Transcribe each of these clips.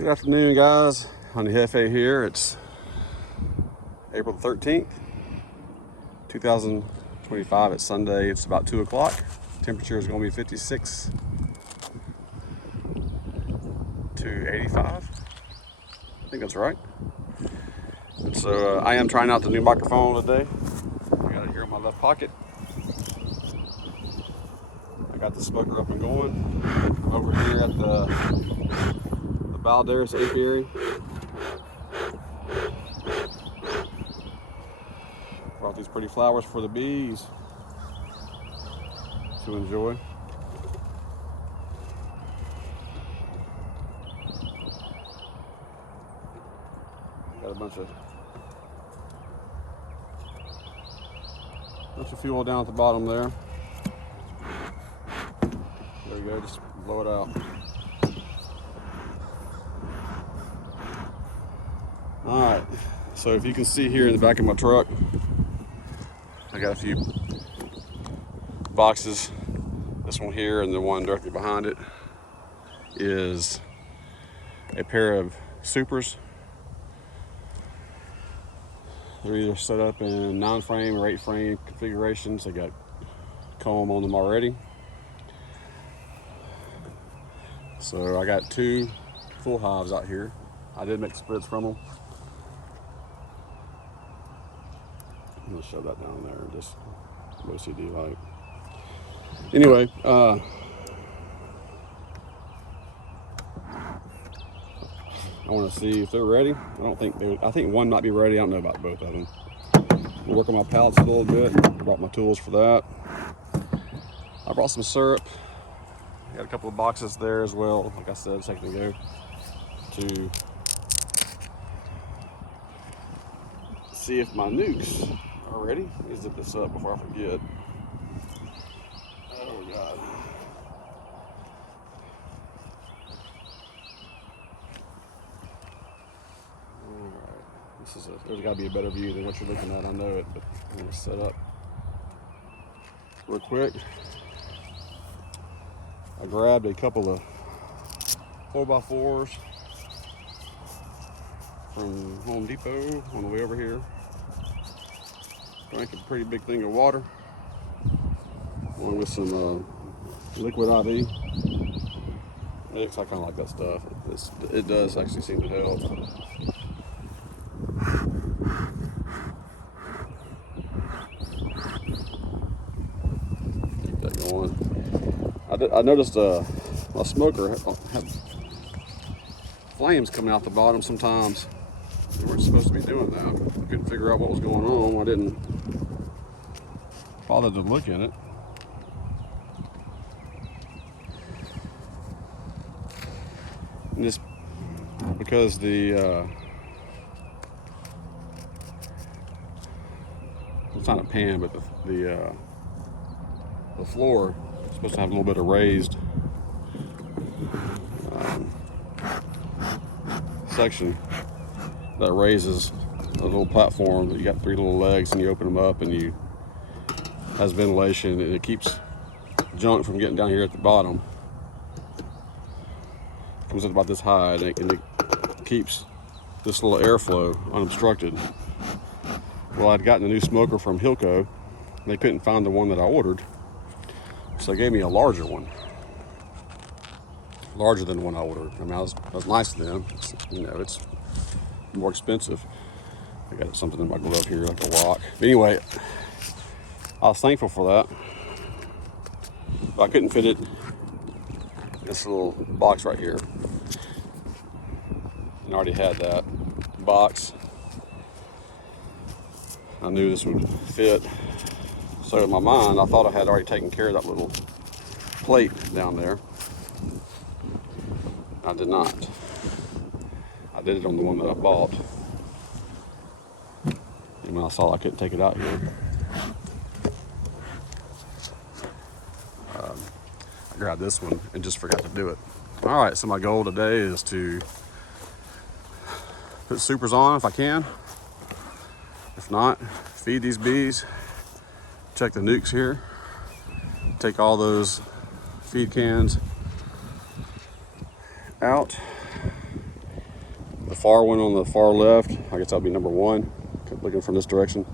Good afternoon, guys. Jefe here. It's April the 13th, 2025. It's Sunday. It's about 2 o'clock. Temperature is going to be 56 to 85. I think that's right. And so I am trying out the new microphone today. I got it here in my left pocket. I got the smoker up and going over here at the BALDERAS Apiary. Brought these pretty flowers for the bees to enjoy. Got a bunch of fuel down at the bottom there. There we go, just blow it out. Alright, so if you can see here in the back of my truck, I got a few boxes. This one here and the one directly behind it is a pair of supers. They're either set up in 9-frame or 8-frame configurations. They got comb on them already. So I got 2 full hives out here. I did make splits from them. I'm gonna shove that down there, just OCD light. Anyway, I want to see if they're ready. I think one might be ready. I don't know about both of them. We'll work on my pallets a little bit. Brought my tools for that. I brought some syrup. I got a couple of boxes there as well. Like I said a second ago, to see if my nukes are ready. Let me zip this up before I forget. Oh God. Alright. There's gotta be a better view than what you're looking at, I know it, but I'm gonna set up real quick. I grabbed a couple of 4x4s from Home Depot on the way over here. Drank a pretty big thing of water, along with some liquid IV. I kind of like that stuff. It does actually seem to help. Keep that going. I noticed my smoker had flames coming out the bottom sometimes. They weren't supposed to be doing that. I couldn't figure out what was going on. I didn't bother to look in it. And just because it's not a pan, but the floor is supposed to have a little bit of raised section that raises a little platform that you got 3 little legs, and you open them up and you has ventilation, and it keeps junk from getting down here at the bottom. It comes up about this high, and it keeps this little airflow unobstructed. Well, I'd gotten a new smoker from Hilco. They couldn't find the one that I ordered, so they gave me a larger one. Larger than the one I ordered. I mean, I was nice to them. It's more expensive. I got something in my glove here, like a rock. But anyway, I was thankful for that. But I couldn't fit it in this little box right here. And I already had that box. I knew this would fit. So in my mind, I thought I had already taken care of that little plate down there. I did not. I did it on the one that I bought. And when I saw I couldn't take it out here, I grabbed this one and just forgot to do it. All right, so my goal today is to put supers on if I can. If not, feed these bees, check the nukes here, take all those feed cans out, The far one on the far left, I guess that'll be number 1. Looking from this direction.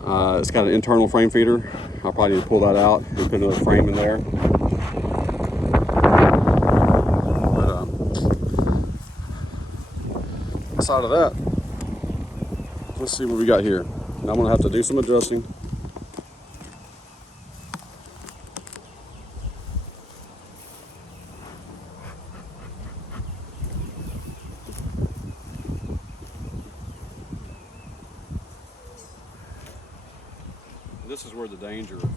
It's got an internal frame feeder. I'll probably need to pull that out and put another frame in there. But outside of that, let's see what we got here. Now I'm gonna have to do some adjusting. This is where the danger of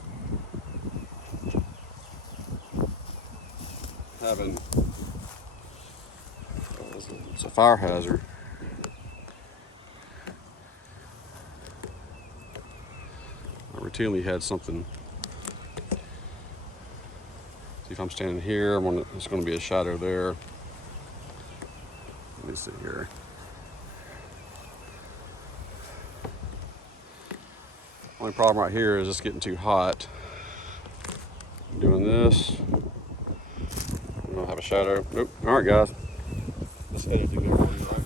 having, it's a fire hazard. I routinely had something. See if I'm standing here, it's going to be a shadow there. Let me see here. Only problem right here is it's getting too hot. I'm doing this. I'm gonna have a shadow. Nope. All right, guys. Let's edit it there for you, right?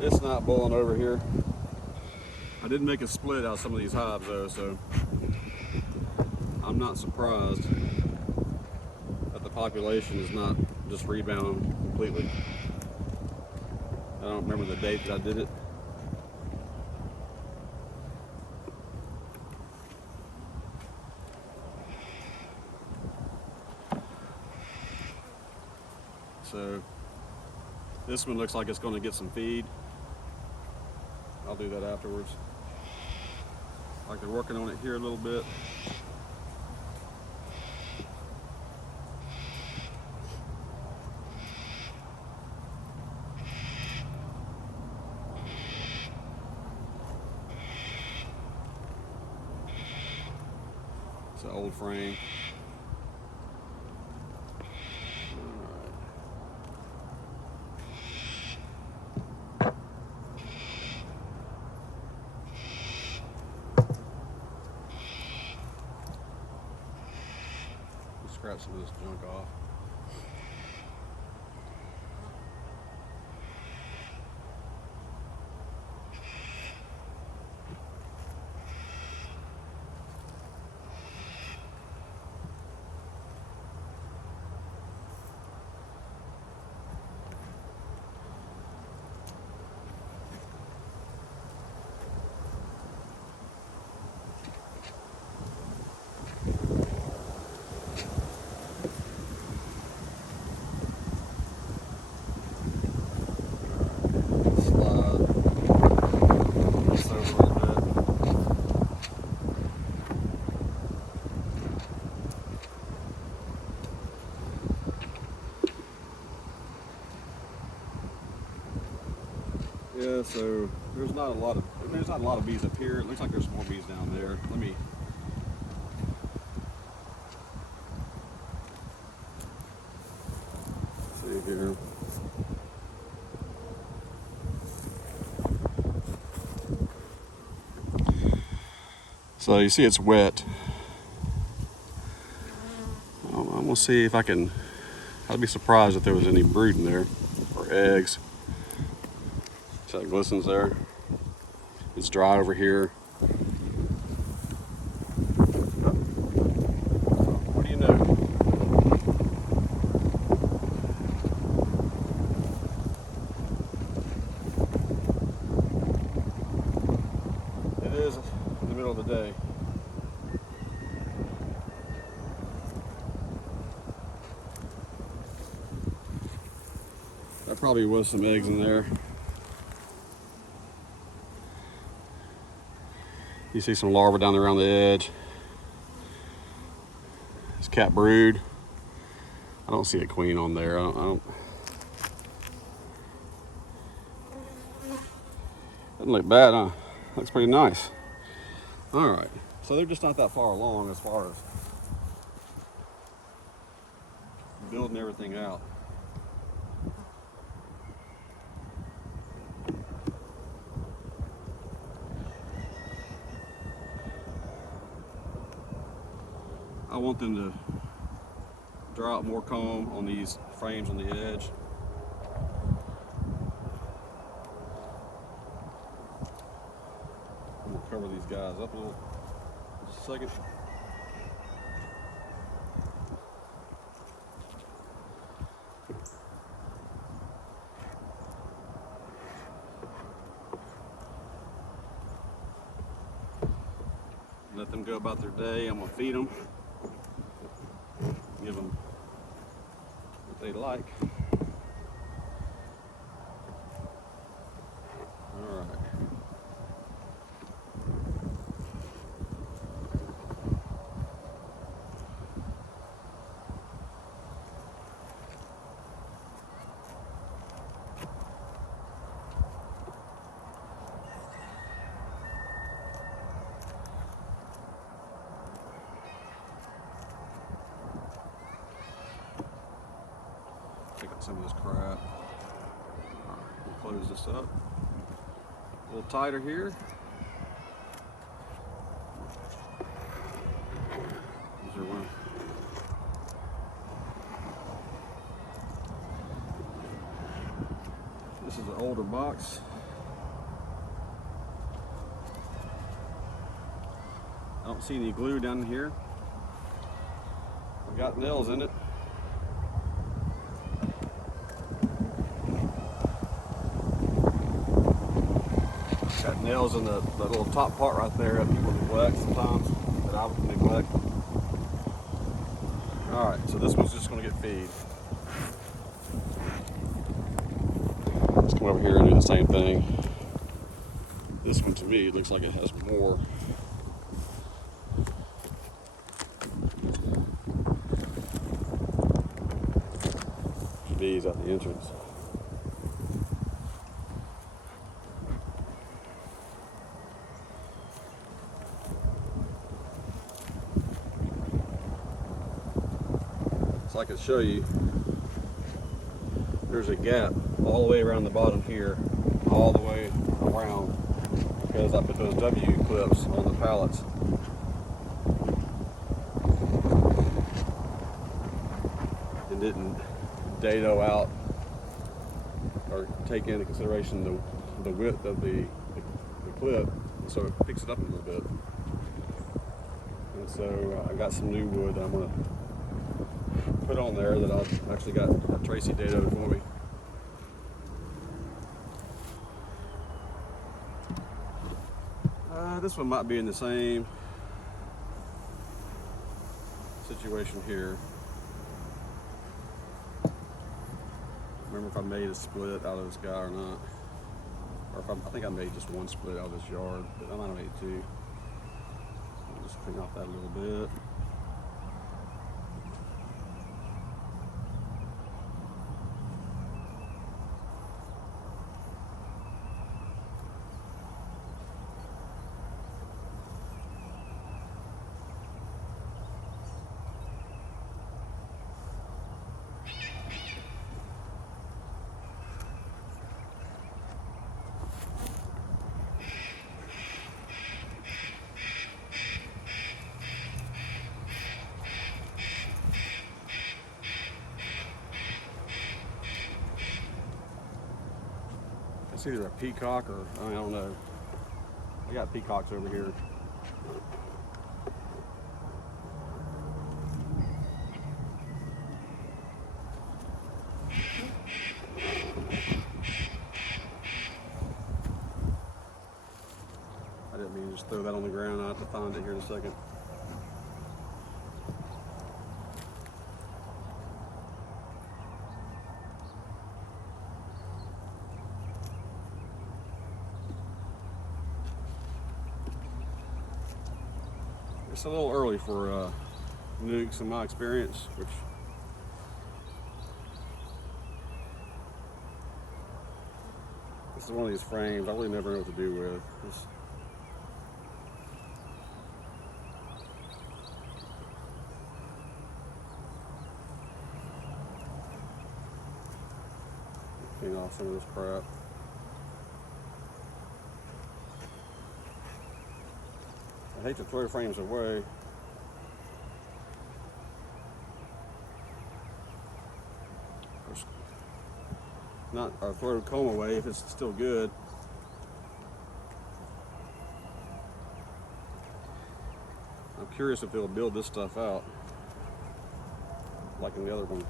It's not boiling over here. I did make a split out of some of these hives though, so I'm not surprised that the population is not just rebounding completely. I don't remember the date that I did it. So this one looks like it's going to get some feed. I'll do that afterwards. Like they're working on it here a little bit. It's an old frame. Scrap some of this junk off. Yeah, so there's not a lot of bees up here. It looks like there's more bees down there. Let me see here. So you see it's wet. I'm gonna see if I can, I'd be surprised if there was any brood in there or eggs. See that glistens there? It's dry over here. What do you know? It is in the middle of the day. There probably was some eggs in there. You see some larvae down there around the edge. It's cat brood. I don't see a queen on there. I don't. Doesn't look bad, huh? Looks pretty nice. All right, so they're just not that far along as far as building everything out. I want them to draw out more comb on these frames on the edge. I'm gonna cover these guys up a little, just a second. Let them go about their day. I'm gonna feed them, give them what they like. All right. Take out some of this crap. All right, we'll close this up. A little tighter here. These are one. This is an older box. I don't see any glue down here. I've got nails in it. Got nails in the little top part right there that people neglect sometimes, that I would neglect. Alright, so this one's just going to get feed. Let's come over here and do the same thing. This one to me looks like it has more. Bees at the entrance. So I can show you, there's a gap all the way around the bottom here, all the way around, because I put those W clips on the pallets. And didn't dado out or take into consideration the width of the clip, so it picks it up a little bit. And so I got some new wood that I'm going to put on there that I've actually got Tracy dadoed for me. This one might be in the same situation here. Remember if I made a split out of this guy or not, or if I think I made just one split out of this yard, but I might have made two. I'll just clean off that a little bit. It's either a peacock or, I don't know. I got peacocks over here. I didn't mean to just throw that on the ground. I'll have to find it here in a second. It's a little early for nukes in my experience, which this is one of these frames I really never know what to do with. off some of this crap. I hate to throw frames away. Not or throw comb away if it's still good. I'm curious if they'll build this stuff out like in the other one.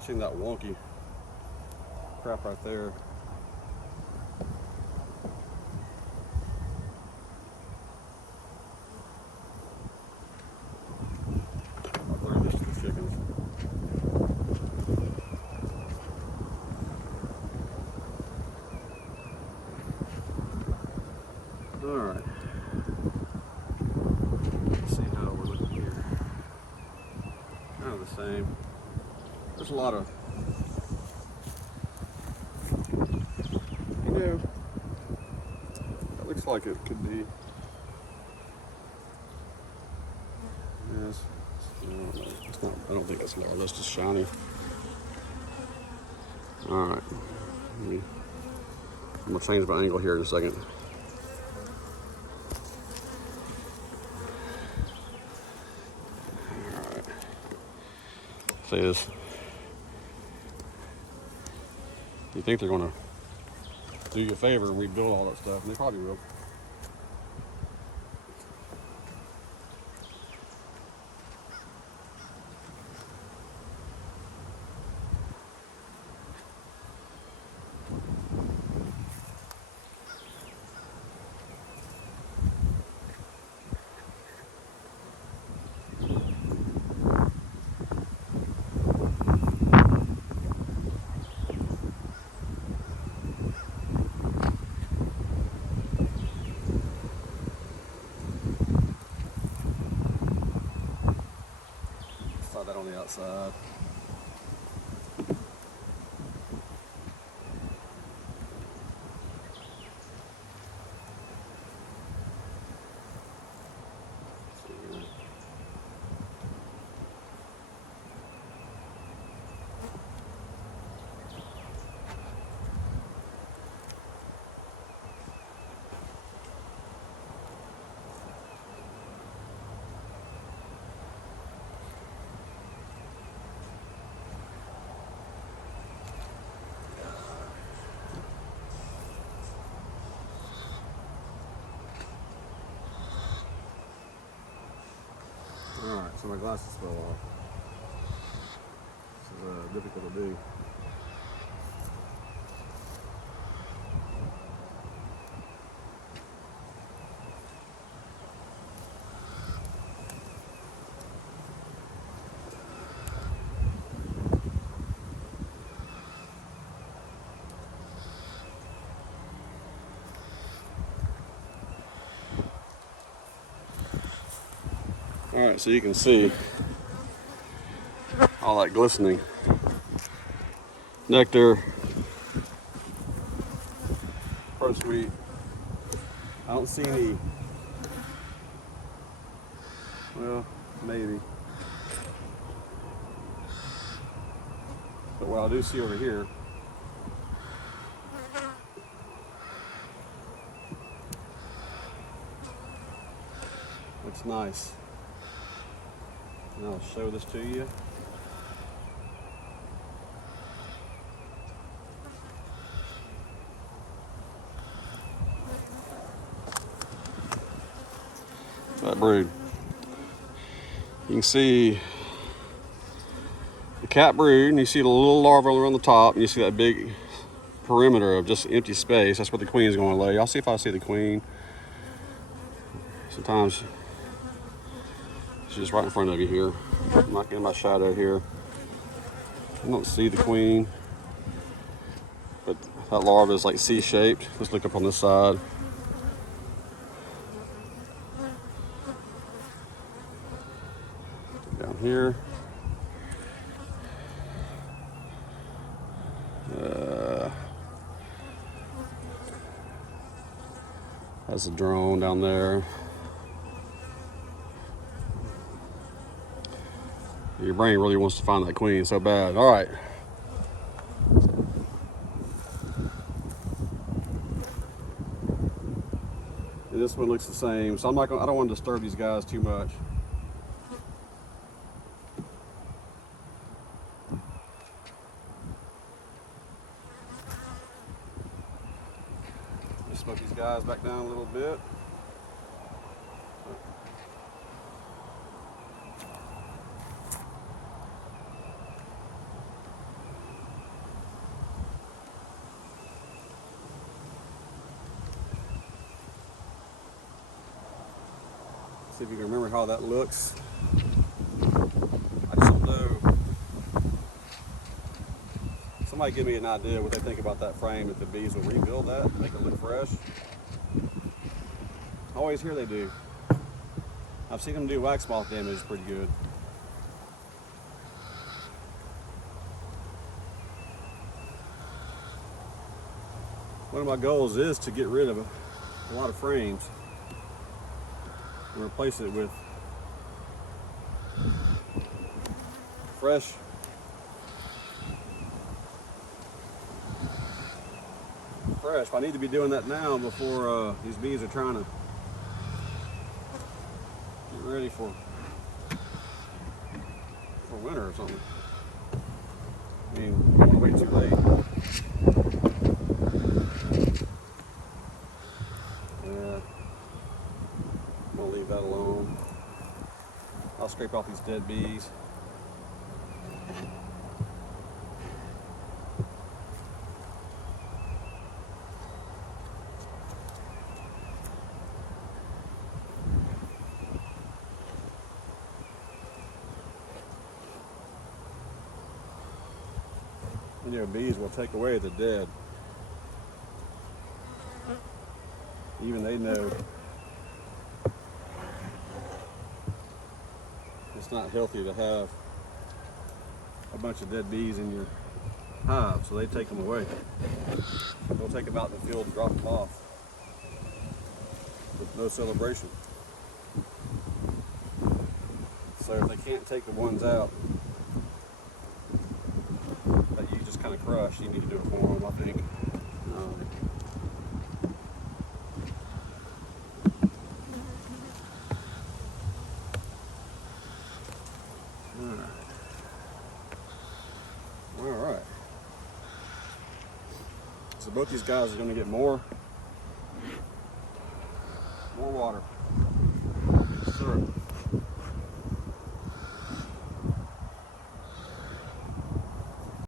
Seen that wonky crap right there. I'll throw this to the chickens. All right. Let's see how we're looking here. Kind of the same. There's a lot of, you know, that looks like it could be, yes, it's not, I don't think it's large, that's just shiny. All right, I'm gonna change my angle here in a second. All right, see this. You think they're gonna do you a favor and rebuild all that stuff, and they probably will. Saw that on the outside. Alright, so my glasses fell off. This is difficult to do. All right, so you can see all that glistening nectar, Prosweet. I don't see any, well, maybe. But what I do see over here, looks nice. And I'll show this to you. That brood. You can see the cat brood, and you see the little larva around the top, and you see that big perimeter of just empty space. That's where the queen is going to lay. I'll see if I see the queen. Sometimes she's just right in front of you here. I'm not getting my shadow here. I don't see the queen, but that larva is like C-shaped. Let's look up on this side. Down here. That's a drone down there. Your brain really wants to find that queen so bad. All right. And this one looks the same, so I don't want to disturb these guys too much. Just smoke these guys back down a little bit. See if you can remember how that looks. I just don't know. Somebody give me an idea what they think about that frame, if the bees will rebuild that, make it look fresh. I always hear they do. I've seen them do wax moth damage pretty good. One of my goals is to get rid of a lot of frames and replace it with fresh I need to be doing that now before these bees are trying to get ready for winter or something. I mean, I don't want to wait too late. Yeah, I'm gonna leave that alone. I'll scrape off these dead bees. You know, bees will take away the dead. Even they know it's not healthy to have a bunch of dead bees in your hive, so they take them away. They'll take them out in the field and drop them off with no celebration. So if they can't take the ones out that you just kind of crush, you need to do it for them, I think. All right. So both these guys are going to get more water.